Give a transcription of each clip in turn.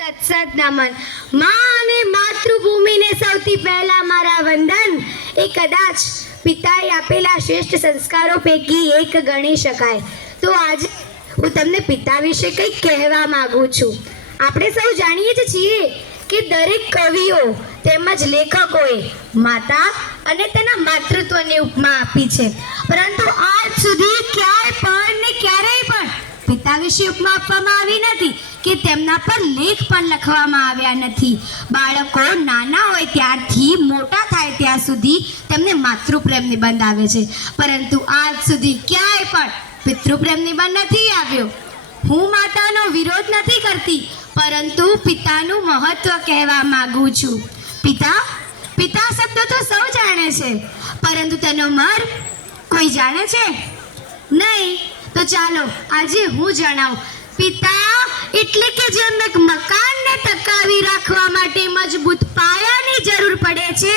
સત નમન માં અને માતૃભૂમિને સૌથી પહેલા મારા વંદન એ કદાચ પિતાએ આપેલા શ્રેષ્ઠ સંસ્કારો પૈકી એક ગણી શકાય. તો આજે હું તમને પિતા વિશે કંઈક કહેવા માંગુ છું. આપણે સૌ જાણીએ જ છીએ કે દરેક કવિઓ તેમજ લેખકોએ માતા અને તેના માતૃત્વની ઉપમા આપી છે, પરંતુ આજ સુધી ક્યારેય પણ પિતા વિશે ઉપમા આપવામાં આવી નથી કે તેમના પર લેખ પણ લખવામાં આવ્યા નથી. બાળકો નાના હોય ત્યારથી મોટા થાય ત્યાં સુધી તેમને માતૃપ્રેમ નિબંધ આવે છે, પરંતુ આજ સુધી ક્યાંય પણ પિતૃપ્રેમ નિબંધ નથી આવ્યો. હું માતાનો વિરોધ નથી કરતી, પરંતુ પિતાનું મહત્વ કહેવા માંગુ છું. પિતા શબ્દ તો સૌ જાણે છે, પરંતુ તેનો મર્મ કોઈ જાણે છે નહીં. તો ચાલો આજે હું જણાવું. પિતા એટલે કે જેમ એક મકાનને ટકાવી રાખવા માટે મજબૂત પાયાની જરૂર પડે છે,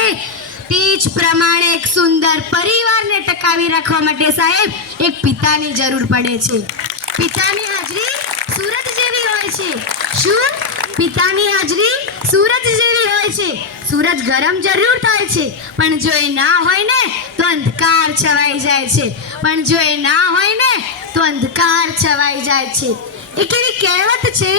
તે જ પ્રમાણે એક સુંદર પરિવારને ટકાવી રાખવા માટે સાહેબ એક પિતાની જરૂર પડે છે. પિતાની હાજરી સૂરજ જેવી હોય છે. શું? પિતાની હાજરી સૂરજ જેવી હોય છે. સૂરજ ગરમ જરૂર થાય છે, પણ જો એ ના હોય ને તો અંધકાર છવાઈ જાય છે. એક એવી કહેવત છે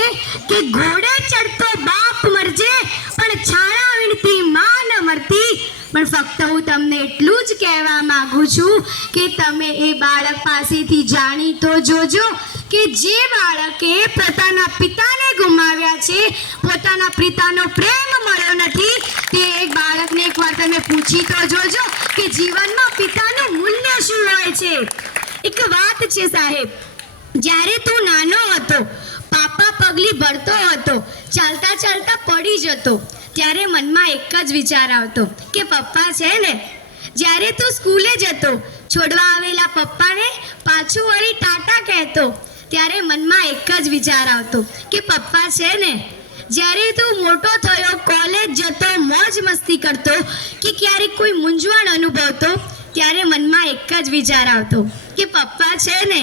કે ઘોડે ચડતો બાપ મરજે પણ છાણા વીણતી માં ન મરતી. પણ ફક્ત હું તમને એટલું જ કહેવા માંગુ છું કે તમે એ બાળક પાસેથી જાણી તો જોજો કે જે બાળકે પોતાના પિતાને ગુમાવ્યા છે, પોતાના પિતાનો પ્રેમ મળ્યો નથી, તે એક બાળકને એકવાર તમે પૂછી તો જોજો કે જીવનમાં પિતાનું મૂલ્ય શું હોય છે. એક વાત છે સાહેબ, જ્યારે તું નાનો હતો, પાપા પગલી ભરતો હતો, ચાલતા ચાલતા પડી જતો, ત્યારે મનમાં એક જ વિચાર આવતો કે પપ્પા છે ને. જ્યારે તું સ્કૂલે જતો, છોડવા આવેલા પપ્પાને પાછું વળી ટાટા કહેતો, ત્યારે મનમાં એક જ વિચાર આવતો કે પપ્પા છે ને. જ્યારે તું મોટો થયો, કોલેજ જતો, મોજ મસ્તી કરતો કે ક્યારેક કોઈ મૂંઝવણ અનુભવતો, ત્યારે મનમાં એક જ વિચાર આવતો કે પપ્પા છે ને.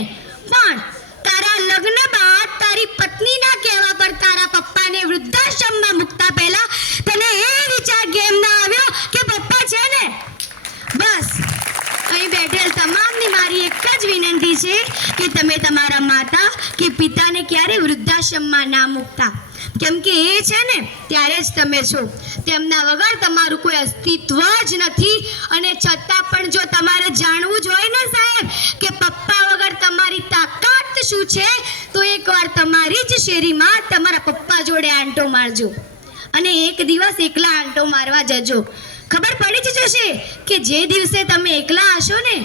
પણ તારા લગ્ન બાદ તારી પત્નીના કહેવા પર તારા પપ્પાને વૃદ્ધાશ્રમમાં મૂકતા પહેલા તને એ વિચાર કેમ ના આવ્યો કે પપ્પા છે ને? બસ અહીં બેઠેલ તમામની મારી એક જ વિનંતી છે કે તમે તમારા માતા કે પિતાને ક્યારે વૃદ્ધાશ્રમમાં ના મૂકતા, કેમ કે એ છે ને ત્યારે જ તમે છો. તેમના વગર તમારું કોઈ અસ્તિત્વ જ નથી. અને છતાં પણ જો તમારે જાણવું જ હોય ને સાહેબ કે પપ્પા વગર તમારી તાકાત શું છે, તો એકવાર તમારી જ શેરીમાં તમારા પપ્પા જોડે આંટો મારજો અને એક દિવસ એકલા આંટો મારવા જજો. ખબર પડી જ જશે કે જે દિવસે તમે એકલા હશો ને,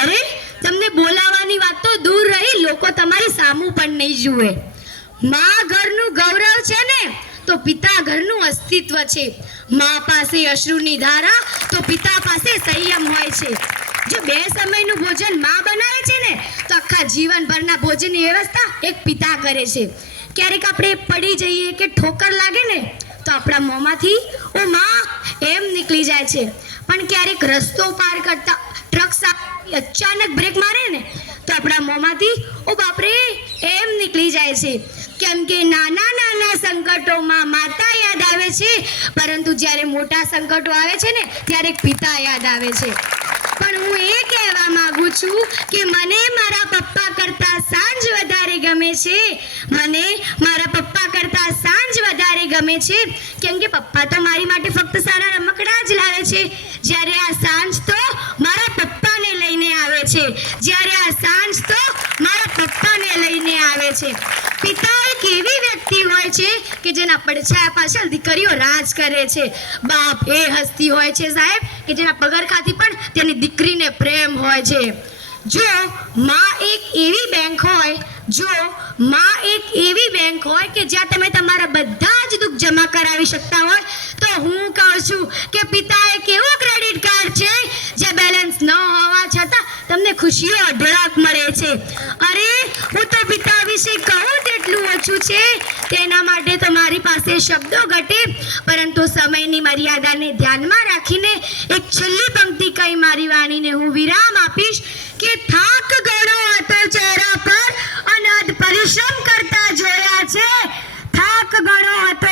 અરે તમને બોલાવવાની વાત તો દૂર રહી, લોકો તમારી સામું પણ નહીં જુએ. માં ઘરનું ગૌરવ છે ને, તો પિતા ઘરનું અસ્તિત્વ છે. માં પાસે અશ્રુની ધારા તો પિતા પાસે સંયમ હોય છે. જો બે સમયનું ભોજન માં બનાવે છે ને, તો આખા જીવનભરના ભોજનની વ્યવસ્થા એક પિતા કરે છે. ક્યારેક આપણે પડી જઈએ કે ઠોકર લાગે ને, તો આપણા મોંમાંથી ઓ માં એમ નીકળી જાય છે. પણ ક્યારેક રસ્તો પાર કરતા ટ્રક અચાનક બ્રેક મારે ને, તો આપણા મોંમાંથી ઓ બાપરે એમ નીકળી જાય છે. કેમ કે નાના નાના સંકટોમાં માતા યાદ આવે છે, પરંતુ જ્યારે મોટા સંકટો આવે છે ને, ત્યારે પિતા યાદ આવે છે. પણ હું એ કહેવા માંગુ છું કે મને મારા પપ્પા કરતા સાંજ વધારે ગમે છે. કેમ કે પપ્પા તો મારી માટે ફક્ત સારા રમકડા જ લાવે છે, જ્યારે આ સાંજ તો મારા પપ્પાને લઈને આવે છે. પિતા એક એવી વ્યક્તિ હોય છે કે જેના પડછાયા પાછળ દીકરીઓ રાજ કરે છે. બાપ એ હસ્તી હોય છે સાહેબ કે જેના પગરખાથી પણ તેની દીકરીને પ્રેમ હોય છે. જો માં એક એવી બેંક હોય કે જ્યાં તમે તમારા બધા જ દુઃખ જમા કરાવી શકતા હોય, તો હું કહું છું કે પિતા એક એવું ક્રેડિટ કાર્ડ છે જે બેલેન્સ ન હોવા છતાં તમને ખુશીઓ અઢળક મળે છે. અરે હું તો પિતા વિશે કહું તેટલું ઓછું છે, તેના માટે તો મારી પાસે શબ્દો ઘટે. પરંતુ સમયની મર્યાદાને ધ્યાનમાં રાખીને એક છેલ્લી પંક્તિ કહી મારી વાણીને હું વિરામ આપીશ કે થાક ઘણો હતો ચહેરા પર, અનહદ પરિશ્રમ કરતા જોયા છે. થાક ઘણો હતો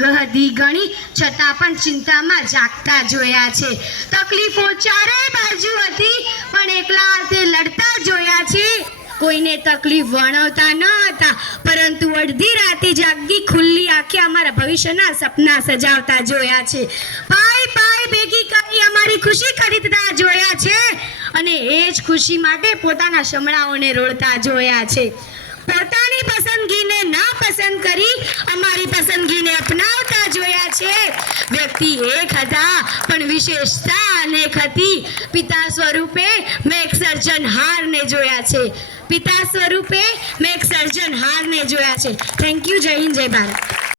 ઊંઘ હતી ઘણી છતાં પણ ચિંતામાં જાગતા જોયા છે. તકલીફો ચારે બાજુ હતી પણ એકલા તે લડતા જોયા છે. કોઈને તકલીફ વર્ણવતા ન હતા પરંતુ અડધી રાતે જાગી ખુલ્લી આંખે અમારા ભવિષ્યના સપના સજાવતા જોયા છે. પાય પાય ભેગી કરી અમારી ખુશી ખરીદતા જોયા છે અને એ જ ખુશી માટે પોતાના શમણાઓને રોળતા જોયા છે. પોતાની પસંદગીને ના પસંદ કરી અમારી પસંદગીને અપનાવતા જોયા છે. વ્યક્તિ એક હતા પણ વિશેષતા અનેક હતી. પિતા સ્વરૂપે મેં એક સર્જનહારને જોયા છે. પિતા સ્વરૂપે મેં એક સર્જનહારને જોયા છે. Thank you. જય હિન્દ, જય ભારત.